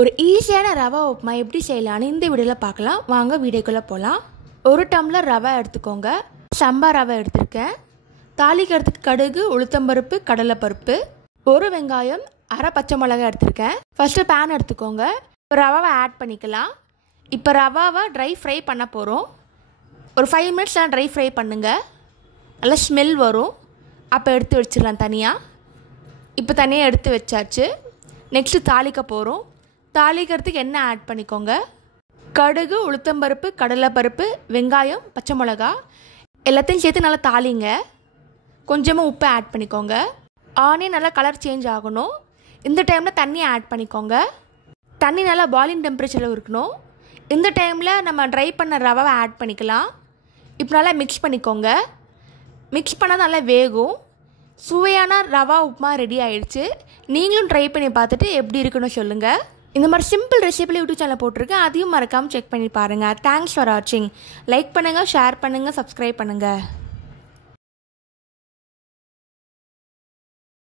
ஒரு ஈஸியான ரவா உப்புமா எப்படி செய்யலான்னு இந்த வீடியோவில் பார்க்கலாம். வாங்க வீடியோக்குள்ளே போகலாம். 1 டம்ளர் ரவை எடுத்துக்கோங்க. சம்பா ரவை எடுத்திருக்கேன். தாளிக்கிறதுக்கு கடுகு, உளுத்தம்பருப்பு, கடலைப்பருப்பு, 1 வெங்காயம், அரை பச்சை மிளகாய் எடுத்திருக்கேன். ஃபஸ்ட்டு பேன் எடுத்துக்கோங்க. ரவாவை ஆட் பண்ணிக்கலாம். இப்போ ரவாவை ட்ரை ஃப்ரை பண்ண போகிறோம். ஒரு 5 மினிட்ஸ்லாம் ட்ரை ஃப்ரை பண்ணுங்கள். நல்லா ஸ்மெல் வரும். அப்போ எடுத்து வச்சிடலாம் தனியாக. இப்போ தனியாக எடுத்து வச்சாச்சு. நெக்ஸ்ட்டு தாளிக்க போகிறோம். தாளிக்கிறதுக்கு எண்ணெய் ஆட் பண்ணிக்கோங்க. கடுகு, உளுத்தம்பருப்பு, கடலைப்பருப்பு, வெங்காயம், பச்சை மிளகா எல்லாத்தையும் சேர்த்து நல்லா தாளிங்க. கொஞ்சமாக உப்பு ஆட் பண்ணிக்கோங்க. ஆனியன் நல்லா கலர் சேஞ்ச் ஆகணும். இந்த டைமில் தண்ணி ஆட் பண்ணிக்கோங்க. தண்ணி நல்லா பாயிலிங் டெம்பரேச்சரில் இருக்கணும். இந்த டைமில் நம்ம ட்ரை பண்ண ரவாவை ஆட் பண்ணிக்கலாம். இப்போ நல்லா மிக்ஸ் பண்ணிக்கோங்க. மிக்ஸ் பண்ணால் நல்லா வேகும். சுவையான ரவா உப்புமா ரெடி ஆகிடுச்சு. நீங்களும் ட்ரை பண்ணி பார்த்துட்டு எப்படி இருக்குன்னு சொல்லுங்கள். இந்த மாதிரி சிம்பிள் ரெசிபியில் யூடியூப் சேனல் போட்டிருக்கேன். அதையும் மறக்காமல் செக் பண்ணி பாருங்கள். தேங்க்ஸ் ஃபார் வாட்சிங். லைக் பண்ணுங்கள், ஷேர் பண்ணுங்கள், சப்ஸ்கிரைப் பண்ணுங்கள்.